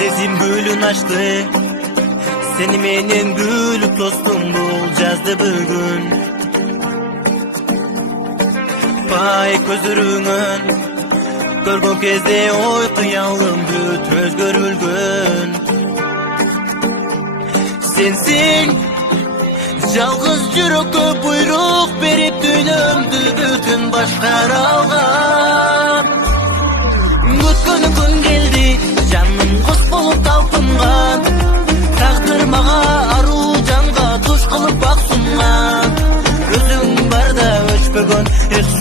Сезим гүлүн açtı. Seni менен gülüp dostum bul жазды бүгүn. Пай көзүрүңөн көргөн кезде ой кыялым бүт өзгөрүлгөн. Сенсиң жалгыз жүрөккө буйрук берип дүйнөмдү бүтүн башкара алган. Күткөнү күн келди, жаным куш болуп талпынган. Тагдыр мага аруу жанга туш кылып бак сунган. Өзүң барда өчпөгөн эк